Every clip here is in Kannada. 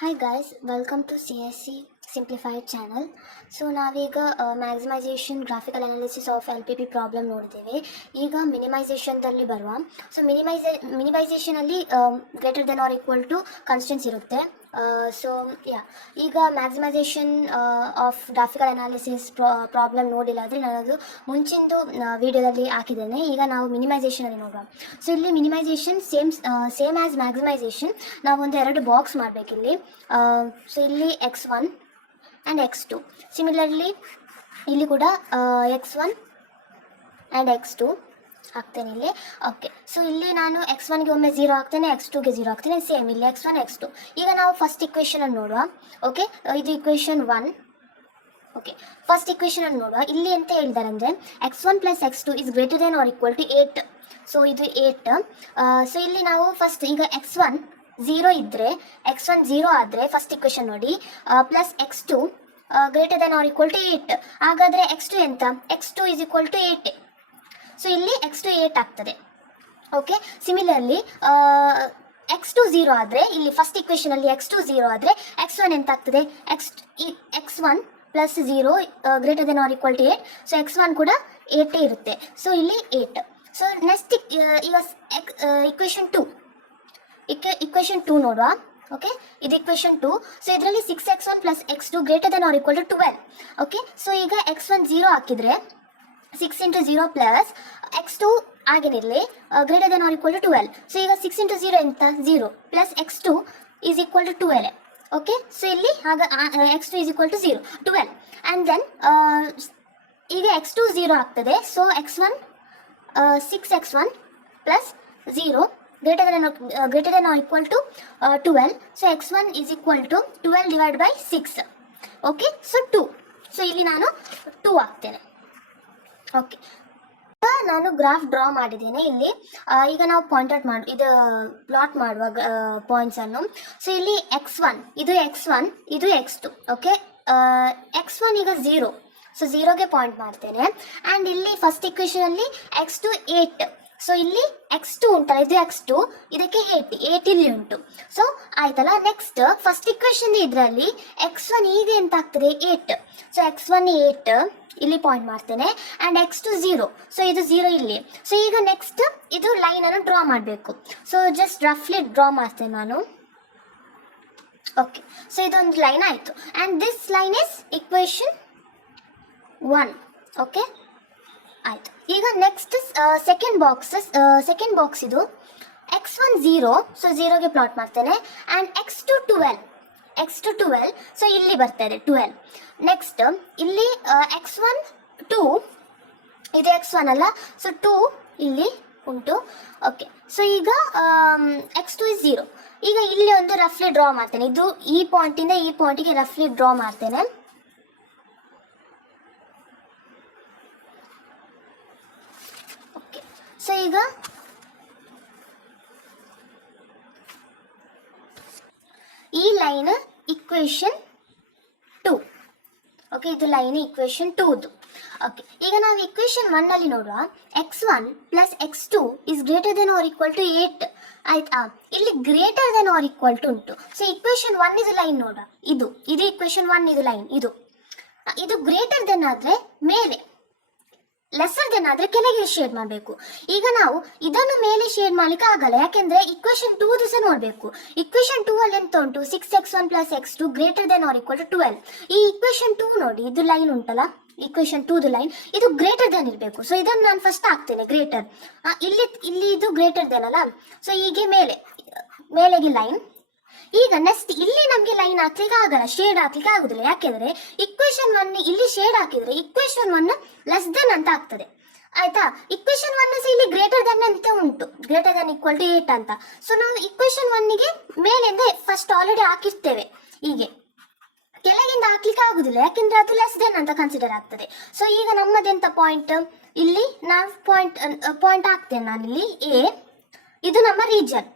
Hi guys, welcome to CSC Simplified channel. So ನಾವೀಗ maximization graphical analysis of LPP problem ನೋಡಿದ್ದೇವೆ. ಈಗ ಮಿನಿಮೈಸೇಷನ್ದಲ್ಲಿ ಬರುವ. ಸೊ ಮಿನಿಮೈಸೇಷನಲ್ಲಿ greater than or equal to constants ಇರುತ್ತೆ. ಸೊ ಈಗ maximization of graphical analysis problem ನೋಡಿಲ್ಲ ಅಂದರೆ ನಾನು ಅದು ಮುಂಚಿಂದು ವಿಡಿಯೋದಲ್ಲಿ ಹಾಕಿದ್ದೇನೆ. ಈಗ ನಾವು ಮಿನಿಮೈಸೇಷನಲ್ಲಿ ನೋಡುವ. ಸೊ ಇಲ್ಲಿ ಮಿನಿಮೈಸೇಷನ್ ಸೇಮ್ ಆ್ಯಸ್ ಮ್ಯಾಕ್ಸಿಮೈಸೇಷನ್ ನಾವೊಂದು ಎರಡು ಬಾಕ್ಸ್ ಮಾಡಬೇಕಿಲ್ಲಿ. ಸೊ ಇಲ್ಲಿ x1 ಆ್ಯಂಡ್ x2. ಸಿಮಿಲರ್ಲಿ ಇಲ್ಲಿ ಕೂಡ x1 ಆ್ಯಂಡ್ x2 ಹಾಕ್ತೇನೆ ಇಲ್ಲಿ. ಓಕೆ, ಸೊ ಇಲ್ಲಿ ನಾನು x1ಗೆ ಒಮ್ಮೆ 0 ಹಾಕ್ತೇನೆ, x2ಗೆ 0 ಹಾಕ್ತೇನೆ. ಸೇಮ್ ಇಲ್ಲಿ x1 x2. ಈಗ ನಾವು ಫಸ್ಟ್ ಇಕ್ವೇಷನನ್ನು ನೋಡುವ. ಓಕೆ, ಇದು ಇಕ್ವೇಷನ್ 1. ಓಕೆ, ಫಸ್ಟ್ ಇಕ್ವೇಷನನ್ನು ನೋಡುವ. ಇಲ್ಲಿ ಎಂತ ಹೇಳಿದ್ದಾರೆ ಅಂದರೆ x1 plus x2 is greater than or equal to 8. So ಇದು 8. ಸೊ ಇಲ್ಲಿ ನಾವು ಫಸ್ಟ್ ಈಗ x1 0 ಇದ್ದರೆ, x1 0 ಆದರೆ ಫಸ್ಟ್ ಇಕ್ವೇಷನ್ ನೋಡಿ, plus x2 greater than or equal to 8. ಹಾಗಾದರೆ x2 ಎಂತ? x2 is equal to 8. So ಇಲ್ಲಿ x2 8 ಆಗ್ತದೆ. ಓಕೆ, ಸಿಮಿಲರ್ಲಿ x2 0 ಆದರೆ ಇಲ್ಲಿ ಫಸ್ಟ್ ಇಕ್ವೇಷನಲ್ಲಿ x2 0 ಆದರೆ x1 ಎಂತ ಆಗ್ತದೆ? x1 plus 0 greater than or equal to 8. So x1 ಕೂಡ 8 ಇರುತ್ತೆ. ಸೊ ಇಲ್ಲಿ 8. ಸೊ ನೆಕ್ಸ್ಟ್ ಈಗ ಇಕ್ವೇಷನ್ 2. ಇಕ್ವೇಷನ್ 2 ನೋಡುವ. ಓಕೆ, ಇದು ಇಕ್ವೇಷನ್ 2. ಸೊ ಇದರಲ್ಲಿ 6x1 plus x2 greater than or equal to 12. Okay, so ಈಗ x1 0 ಹಾಕಿದರೆ 6 ಇಂಟು 0 ಪ್ಲಸ್ x2 ಆಗಿರಲಿ greater than or equal to 12. So ಈಗ 6 ಇಂಟು 0 ಎಂತ? 0 plus x2 is equal to 12. Okay, so ಇಲ್ಲಿ ಆಗ x2 is equal to 0 12. And then ಈಗ x2 0 ಆಗ್ತದೆ. So x1 6x1 plus 0 greater than or equal to 12. So x1 is equal to 12 divided by 6. Okay, so 2. So ಇಲ್ಲಿ ನಾನು 2 ಹಾಕ್ತೇನೆ. ಓಕೆ, ನಾನು ಗ್ರಾಫ್ ಡ್ರಾ ಮಾಡಿದ್ದೇನೆ ಇಲ್ಲಿ. ಈಗ ನಾವು ಇದು ಪ್ಲಾಟ್ ಮಾಡುವ ಪಾಯಿಂಟ್ಸನ್ನು. ಸೊ ಇಲ್ಲಿ x1 ಇದು x1 ಇದು x2. ಓಕೆ, x1 ಈಗ 0. ಸೊ 0ಗೆ ಪಾಯಿಂಟ್ ಮಾಡ್ತೇನೆ. ಆ್ಯಂಡ್ ಇಲ್ಲಿ ಫಸ್ಟ್ ಇಕ್ವೇಷನಲ್ಲಿ x2 8. ಸೊ ಇಲ್ಲಿ x2 ಉಂಟಲ್ಲ, ಇದು x2, ಇದಕ್ಕೆ 8 ಇಲ್ಲಿ ಉಂಟು. ಸೊ ಆಯ್ತಲ್ಲ. ನೆಕ್ಸ್ಟ್ ಫಸ್ಟ್ ಇಕ್ವೇಷನ್ ಇದರಲ್ಲಿ x1 ಈಗ ಎಂತ ಆಗ್ತದೆ? 8. ಸೊ x1 8 ಇಲ್ಲಿ ಪಾಯಿಂಟ್ ಮಾಡ್ತೇನೆ. And x2 0. ಸೊ ಇದು 0 ಇಲ್ಲಿ. ಸೊ ಈಗ ನೆಕ್ಸ್ಟ್ ಇದು ಲೈನನ್ನು ಡ್ರಾ ಮಾಡಬೇಕು. ಸೊ ಜಸ್ಟ್ ರಫ್ಲಿ ಡ್ರಾ ಮಾಡ್ತೇನೆ ನಾನು. ಓಕೆ, ಸೊ ಇದೊಂದು ಲೈನ್ ಆಯಿತು. And this line is equation 1. Okay, ಆಯಿತು. ಈಗ ನೆಕ್ಸ್ಟ್ ಸೆಕೆಂಡ್ ಬಾಕ್ಸ್ ಇದು x1 0. ಸೊ 0ಗೆ ಪ್ಲಾಟ್ ಮಾಡ್ತೇನೆ. And x2 12. ಸೊ ಇಲ್ಲಿ ಬರ್ತದೆ 12. ನೆಕ್ಸ್ಟ್ ಇಲ್ಲಿ x1 2. ಇದು x1 ಅಲ್ಲ, ಸೊ 2 ಇಲ್ಲಿ ಉಂಟು. ಓಕೆ, ಸೊ ಈಗ x2 is 0. ಈಗ ಇಲ್ಲಿ ಒಂದು ರಫ್ಲಿ ಡ್ರಾ ಮಾಡ್ತೇನೆ. ಇದು ಈ ಪಾಯಿಂಟಿಂದ ಈ ಪಾಯಿಂಟಿಗೆ ರಫ್ಲಿ ಡ್ರಾ ಮಾಡ್ತೇನೆ. ಸೊ ಈಗ ಈ ಲೈನ್ ಇಕ್ವೇಷನ್ 2. ಓಕೆ, ಇದು ಲೈನ್ ಇಕ್ವೇಷನ್ 2ದು. ಓಕೆ, ಈಗ ನಾವು ಇಕ್ವೇಷನ್ 1ನಲ್ಲಿ ನೋಡುವ. x1 plus x2 is greater than or equal to 8. ಆಯ್ತಾ? ಇಲ್ಲಿ greater than or equal to ಉಂಟು. ಸೊ ಇಕ್ವೇಷನ್ 1 ಇದು ಲೈನ್ ನೋಡುವ. ಇದು ಇಕ್ವೇಷನ್ 1 ಇದು ಲೈನ್. ಇದು ಗ್ರೇಟರ್ ದೆನ್ ಆದರೆ ಮೇಲೆ, ಲೆಸರ್ ದೆನ್ ಆದರೆ ಕೆಳಗೆ ಶೇಡ್ ಮಾಡಬೇಕು. ಈಗ ನಾವು ಇದನ್ನು ಮೇಲೆ ಶೇಡ್ ಮಾಡ್ಲಿಕ್ಕೆ ಆಗಲ್ಲ, ಯಾಕೆಂದ್ರೆ ಇಕ್ವೇಷನ್ 2 ಸಹ ನೋಡಬೇಕು. ಇಕ್ವೇಷನ್ 2 ಅಲ್ಲಿ ಎಂತ ಉಂಟು? 6x1 plus x2 greater than or equal to 12. ಈ ಇಕ್ವೇಷನ್ 2 ನೋಡಿ, ಇದು ಲೈನ್ ಉಂಟಲ್ಲ, ಇಕ್ವೇಷನ್ 2ದು ಲೈನ್, ಇದು ಗ್ರೇಟರ್ ದೆನ್ ಇರಬೇಕು. ಸೊ ಇದನ್ನು ನಾನು ಫಸ್ಟ್ ಹಾಕ್ತೇನೆ ಗ್ರೇಟರ್. ಇಲ್ಲಿ ಇದು ಗ್ರೇಟರ್ ದೆನ್ ಅಲ್ಲ. ಸೊ ಹೀಗೆ ಮೇಲೆಗೆ ಲೈನ್. ಈಗ ನೆಕ್ಸ್ಟ್ ಇಲ್ಲಿ ನಮಗೆ ಲೈನ್ ಹಾಕ್ಲಿಕ್ಕೆ ಆಗಲ್ಲ, ಶೇಡ್ ಹಾಕ್ಲಿಕ್ಕೆ ಆಗುದಿಲ್ಲ. ಯಾಕೆಂದ್ರೆ ಇಕ್ವೇಷನ್ 1 ಇಲ್ಲಿ ಶೇಡ್ ಹಾಕಿದ್ರೆ ಇಕ್ವೇಷನ್ 1 ಲೆಸ್ ದೆನ್ ಅಂತ ಆಗ್ತದೆ. ಆಯ್ತಾ? ಇಕ್ವೇಷನ್ 1 ಸಹ ಇಲ್ಲಿ ಗ್ರೇಟರ್ ದೆನ್ ಅಂತ ಉಂಟು, ಗ್ರೇಟರ್ ದೆನ್ ಈಕ್ವಲ್ ಟು 8 ಅಂತ. ಸೊ ನಾವು ಇಕ್ವೇಷನ್ 1ಗೆ ಮೇಲಿಂದ ಫಸ್ಟ್ ಆಲ್ರೆಡಿ ಹಾಕಿರ್ತೇವೆ. ಹೀಗೆ ಕೆಳಗಿಂದ ಹಾಕ್ಲಿಕ್ಕೆ ಆಗುದಿಲ್ಲ, ಯಾಕೆಂದ್ರೆ ಅದು ಲೆಸ್ ದೆನ್ ಅಂತ ಕನ್ಸಿಡರ್ ಆಗ್ತದೆ. ಸೊ ಈಗ ನಮ್ಮದೆಂತ ಪಾಯಿಂಟ್? ಇಲ್ಲಿ ನಾವು ಪಾಯಿಂಟ್ ಹಾಕ್ತೇನೆ ನಾನಿಲ್ಲಿ ಎ. ಇದು ನಮ್ಮ ರೀಜನ್.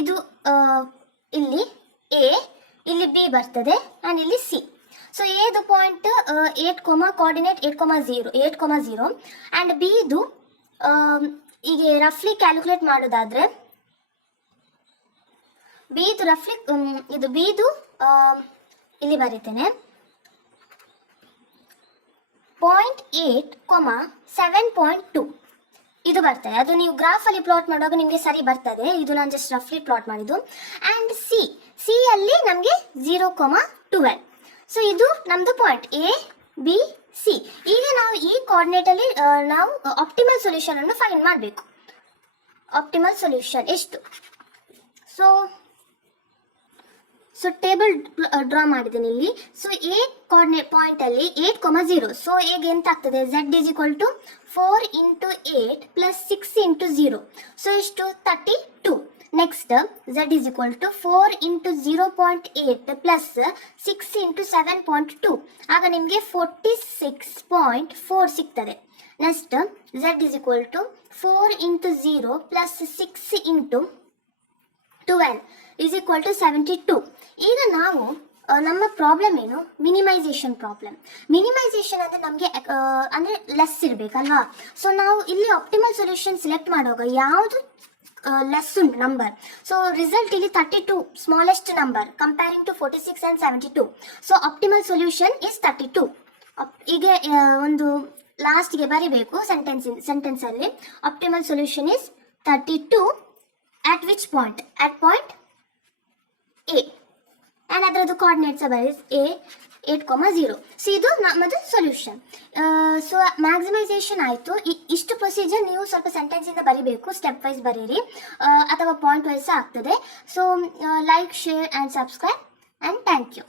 ಇದು ಇಲ್ಲಿ ಎ, ಇಲ್ಲಿ ಬಿ ಬರ್ತದೆ, ಆ್ಯಂಡ್ ಇಲ್ಲಿ ಸಿ. ಸೊ ಎದು ಪಾಯಿಂಟ್ 8, ಕೋಆರ್ಡಿನೇಟ್ 8,0 ಆ್ಯಂಡ್ ಬಿ ಇದು ಹೀಗೆ ರಫ್ಲಿ ಕ್ಯಾಲ್ಕುಲೇಟ್ ಮಾಡೋದಾದರೆ ಬಿದು ರಫ್ಲಿ ಇದು ಬಿದು ಇಲ್ಲಿ ಬರೀತೇನೆ 0.8, 7.2 ಇದು ಬರ್ತದೆ. ಅದು ನೀವು ಗ್ರಾಫಲ್ಲಿ ಪ್ಲಾಟ್ ಮಾಡುವಾಗ ನಿಮಗೆ ಸರಿ ಬರ್ತದೆ. ಇದು ನಾನು ಜಸ್ಟ್ ರಫ್ಲಿ ಪ್ಲಾಟ್ ಮಾಡಿದ್ದು. ಆ್ಯಂಡ್ ಸಿ ಅಲ್ಲಿ ನಮಗೆ 0.12. ಸೊ ಇದು ನಮ್ಮದು ಪಾಯಿಂಟ್ ಎ ಬಿ ಸಿ. ಈಗ ನಾವು ಈ ಕೋಆರ್ಡಿನೇಟಲ್ಲಿ ನಾವು ಆಪ್ಟಿಮಲ್ ಸೊಲ್ಯೂಷನನ್ನು ಫೈಂಡ್ ಮಾಡಬೇಕು. ಆಪ್ಟಿಮಲ್ ಸೊಲ್ಯೂಷನ್ ಎಷ್ಟು? ಸೊ ಟೇಬಲ್ ಡ್ರಾ ಮಾಡಿದ್ದೀನಿ ಇಲ್ಲಿ. ಸೊ ಎ ಕೋಆರ್ಡಿನೇಟ್ ಪಾಯಿಂಟಲ್ಲಿ 8,0. ಸೊ ಈಗ ಎಂತ ಆಗ್ತದೆ? Z is equal to 4 into 8 plus 6 into 0. So ಎಷ್ಟು? 32. Next Z is equal to 4 into 0.8 plus 6 into 7.2. ಆಗ ನಿಮಗೆ 46.4 ಸಿಗ್ತದೆ. Next Z is equal to 4 into 0 plus 6 into 12 is equal to 72. ಈಗ ನಾವು ನಮ್ಮ ಪ್ರಾಬ್ಲಮ್ ಏನು? Minimisation problem. ಮಿನಿಮೈಸೇಷನ್ ಅಂದರೆ ನಮಗೆ ಅಂದರೆ ಲೆಸ್ ಇರಬೇಕಲ್ವಾ? ಸೊ ನಾವು ಇಲ್ಲಿ ಆಪ್ಟಿಮಲ್ ಸೊಲ್ಯೂಷನ್ ಸೆಲೆಕ್ಟ್ ಮಾಡುವಾಗ ಯಾವುದು ಲೆಸ್ ಉಂಟು ನಂಬರ್. ಸೊ ರಿಸಲ್ಟ್ ಇಲ್ಲಿ 32 smallest number comparing to 46 and 72. So optimal solution is 32. ಈಗ ಒಂದು ಲಾಸ್ಟ್ಗೆ ಬರಿಬೇಕು ಸೆಂಟೆನ್ಸಲ್ಲಿ. Optimal solution is 32 at which point? At point A. And ಅದರದ್ದು ಕೋಆರ್ಡಿನೇಟ್ಸ್ ಬರೀ A 8,0. ಸೊ ಇದು ನಮ್ಮದು ಸೊಲ್ಯೂಷನ್. ಸೊ ಮ್ಯಾಕ್ಸಿಮೈಸೇಷನ್ ಆಯಿತು. ಇಷ್ಟು ಪ್ರೊಸೀಜರ್ ನೀವು ಸ್ವಲ್ಪ ಸೆಂಟೆನ್ಸಿಂದ ಬರಿಬೇಕು, ಸ್ಟೆಪ್ ವೈಸ್ ಬರೀರಿ ಅಥವಾ ಪಾಯಿಂಟ್ ವೈಸ್ ಆಗ್ತದೆ. So like, share and subscribe and thank you.